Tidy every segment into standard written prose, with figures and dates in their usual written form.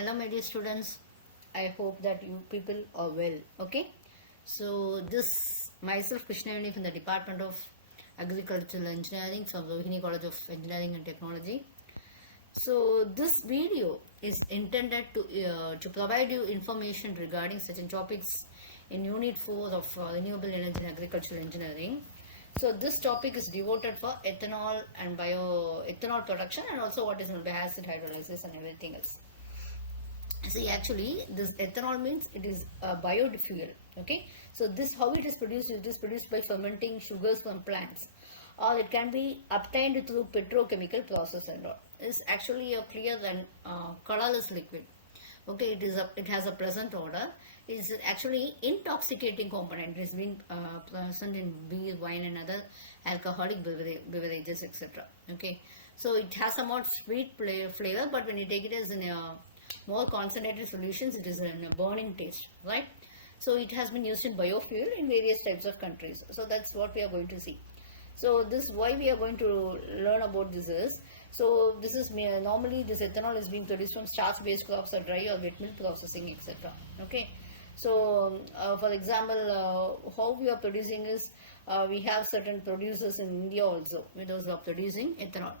Hello my dear students, I hope that you people are well. Okay, so this myself Krishnavani from the Department of Agricultural Engineering from Rohini College of Engineering and Technology. So this video is intended to provide you information regarding certain topics in Unit 4 of Renewable Energy and Agricultural Engineering. So this topic is devoted for ethanol and bioethanol production, and also what is acid hydrolysis and everything else. See, actually this ethanol means it is a biofuel. Okay, so this how it is produced? It is produced by fermenting sugars from plants, or it can be obtained through petrochemical process and all. It's actually a clear and colorless liquid. Okay, it has a pleasant odor. It is actually intoxicating component. It has been present in beer, wine, and other alcoholic beverages, etc. Okay, so it has a more sweet flavor, but when you take it as in a more concentrated solutions, it is in a burning taste, right? So it has been used in biofuel in various types of countries. So that's what we are going to see. So this why we are going to learn about this is, so this is normally this ethanol is being produced from starch based crops or dry or wet mill processing, etc. Okay, so for example, how we are producing is, we have certain producers in India also, those who are producing ethanol.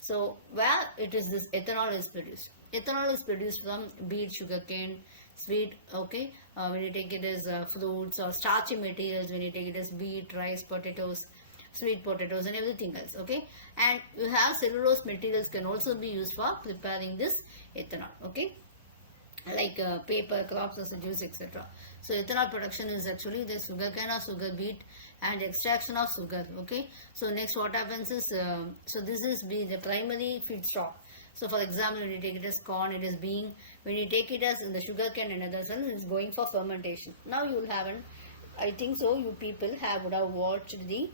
So where it is this ethanol is produced? Ethanol is produced from beet, sugarcane, sweet, okay, when you take it as fruits or starchy materials, when you take it as beet, rice, potatoes, sweet potatoes and everything else, okay. And you have cellulose materials can also be used for preparing this ethanol, okay, like paper, crops residues, etc. So ethanol production is actually the sugarcane or sugar beet and extraction of sugar, okay. So next what happens is, so this is the primary feedstock. So for example, when you take it as corn, it is being, when you take it as in the sugarcane and other cells, it's going for fermentation. Now you haven't, I think so, you people would have watched the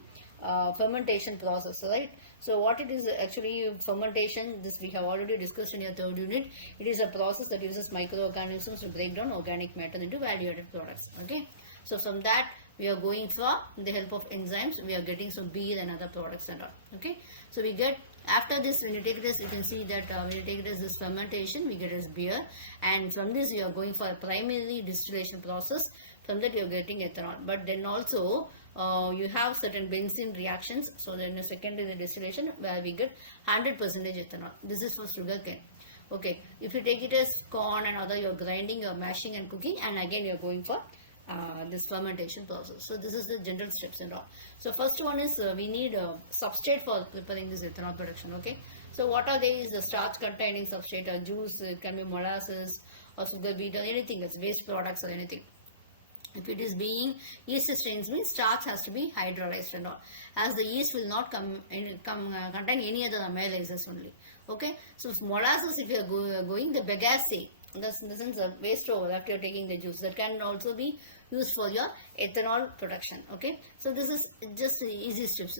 fermentation process, right? So what it is actually fermentation, this we have already discussed in your third unit. It is a process that uses microorganisms to break down organic matter into value-added products, okay. So from that we are going for the help of enzymes, we are getting some beer and other products and all, okay. So we get, after this, when you take this, you can see that when you take it as this fermentation, we get as beer, and from this you are going for a primary distillation process. From that you are getting ethanol, but then also you have certain benzene reactions. So then a secondary distillation where we get 100% ethanol. This is for sugarcane. Okay, if you take it as corn and other, you are grinding, you are mashing and cooking, and again you are going for this fermentation process. So this is the general steps and all. So first one is we need a substrate for preparing this ethanol production, okay. So what are these? The starch containing substrate or juice, it can be molasses or sugar beet or anything else, waste products or anything. If it is being yeast strains, means starch has to be hydrolyzed and all, as the yeast will not contain any other amylases only, okay. So molasses, if you are going the bagasse, that's in the sense of waste over after you are taking the juice, that can also be used for your ethanol production, okay. So this is just easy steps.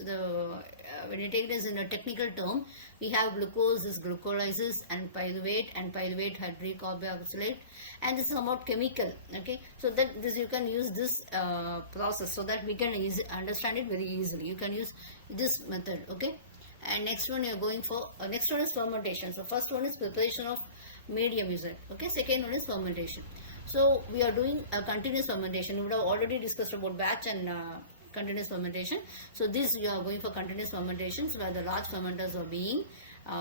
When you take this in a technical term, we have glucose, this glucolysis, and pyruvate hydrocarboxylate, and this is about chemical, okay. So that this you can use this process so that we can understand it very easily. You can use this method, okay. And next one you are going for, next one is fermentation. So first one is preparation of medium, you said, okay. Second one is fermentation. So we are doing a continuous fermentation. We would have already discussed about batch and continuous fermentation. So this you are going for continuous fermentations where the large fermenters are being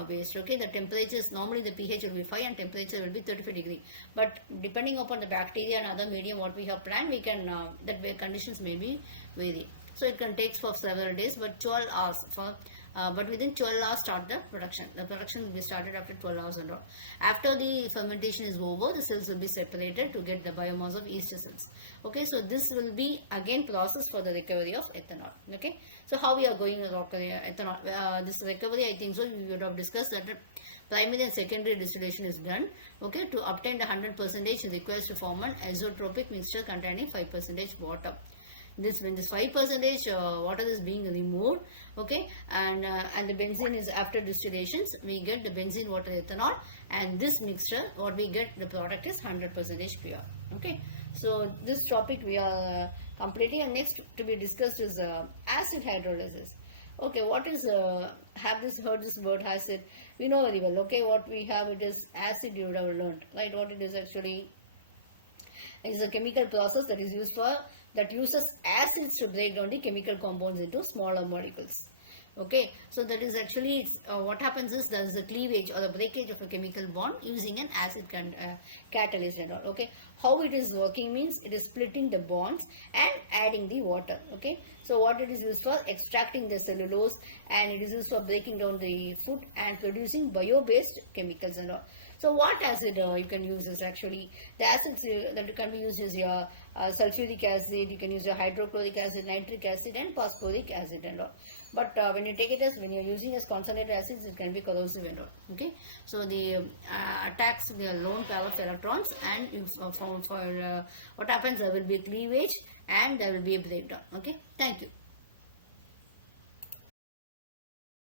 based, okay. The temperatures, normally the pH will be 5 and temperature will be 35 degree, but depending upon the bacteria and other medium what we have planned, we can that way conditions may be vary. So it can take for several days, but 12 hours for but within 12 hours start the production. The production will be started after 12 hours and all. After the fermentation is over, the cells will be separated to get the biomass of yeast cells, okay. So this will be again processed for the recovery of ethanol, okay. So how we are going to ethanol, this recovery, I think so we would have discussed that primary and secondary distillation is done, okay. To obtain the 100% requires to form an isotropic mixture containing 5% water. This, when this 5% water is being removed, okay, and the benzene is after distillations, we get the benzene water ethanol, and this mixture what we get, the product is 100% pure, okay. So this topic we are completing, and next to be discussed is acid hydrolysis. Okay, what is have this heard this word acid? We know very well. Okay, what we have, it is acid. You would have learned, right? What it is actually is a chemical process that is used for that uses acids to break down the chemical compounds into smaller molecules. Okay, so that is actually what happens is there is a cleavage or the breakage of a chemical bond using an acid catalyst and all. Okay, how it is working means it is splitting the bonds and adding the water. Okay, so what it is used for, extracting the cellulose, and it is used for breaking down the food and producing bio-based chemicals and all. So what acid you can use is actually the acids that can be used is your sulfuric acid, you can use your hydrochloric acid, nitric acid and phosphoric acid and all. But when you take it as, when you're using as concentrated acids, it can be corrosive and all. Okay, so the attacks the lone pair of electrons, and if, for what happens, there will be cleavage and there will be a breakdown. Okay, thank you.